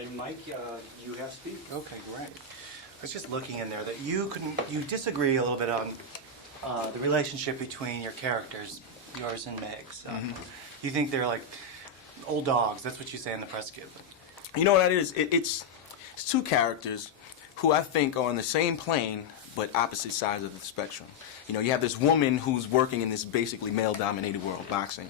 And Mike, you have Steve. Okay, great. I was just looking in there that you disagree a little bit on the relationship between your characters, yours and Meg's. You think they're like old dogs. That's what you say in the press kit. You know what that is? It's two characters who I think are on the same plane but opposite sides of the spectrum. You know, you have this woman who's working in this basically male-dominated world, boxing,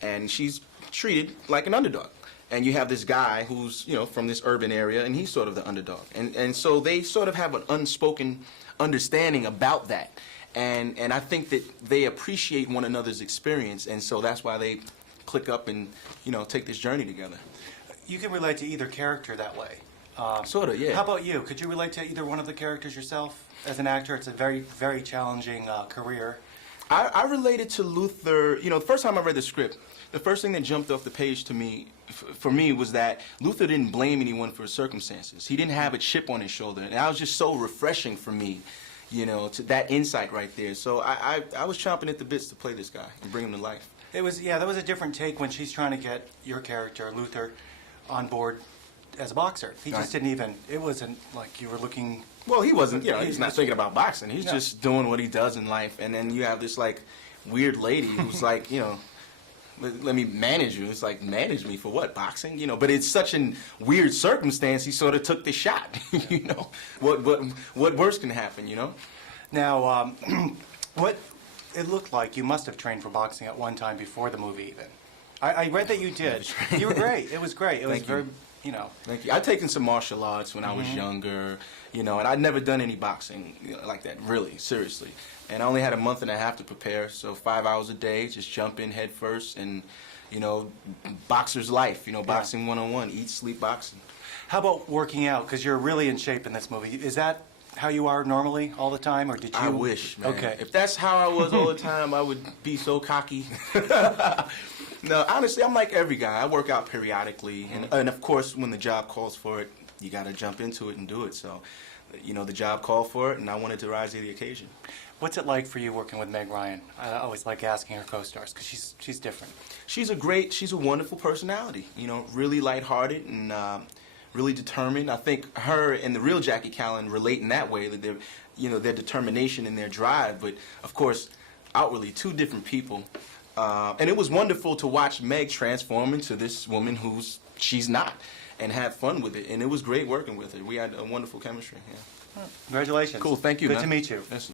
and she's treated like an underdog. And you have this guy who's, you know, from this urban area, and he's sort of the underdog. And so they sort of have an unspoken understanding about that. And I think that they appreciate one another's experience, and so that's why they click up and, you know, take this journey together. You can relate to either character that way. Sort of, yeah. How about you? Could you relate to either one of the characters yourself? As an actor, it's a very, very challenging career. I related to Luther, you know, the first time I read the script, the first thing that jumped off the page to me, for me, was that Luther didn't blame anyone for his circumstances. He didn't have a chip on his shoulder, and that was just so refreshing for me, you know, to that insight right there. So I was chomping at the bits to play this guy and bring him to life. It was, yeah, that was a different take when she's trying to get your character, Luther, on board as a boxer. He just didn't even, it wasn't like you were looking... Well, he wasn't, you know, he's not thinking about boxing. He's No. just doing what he does in life. And then you have this, like, weird lady who's like, you know, let me manage you. It's like, manage me for what? Boxing? You know, but it's such a weird circumstance, he sort of took the shot, you know. What worse can happen, you know? Now, what it looked like you must have trained for boxing at one time before the movie even. I read that you did. You were great. It was great. It was very, you know. Thank you. I'd taken some martial arts when I was younger, you know, and I'd never done any boxing, you know, like that, really, seriously. And I only had a month and a half to prepare, so 5 hours a day, just jump in head first, and, you know, boxer's life, you know, boxing 101, eat, sleep, boxing. How about working out? Because you're really in shape in this movie. Is that how you are normally all the time, or did you? I wish, man. Okay. If that's how I was all the time, I would be so cocky. No, honestly, I'm like every guy. I work out periodically, and of course, when the job calls for it, you got to jump into it and do it. So, you know, the job called for it, and I wanted to rise to the occasion. What's it like for you working with Meg Ryan? I always like asking her co-stars because she's different. She's a wonderful personality. You know, really lighthearted and really determined. I think her and the real Jackie Kallen relate in that way, that they're, you know, their determination and their drive. But of course, outwardly, two different people. And it was wonderful to watch Meg transform into this woman she's not, and have fun with it. And it was great working with her. We had a wonderful chemistry. Yeah. Congratulations. Cool. Thank you. Good man. to meet you. Yes.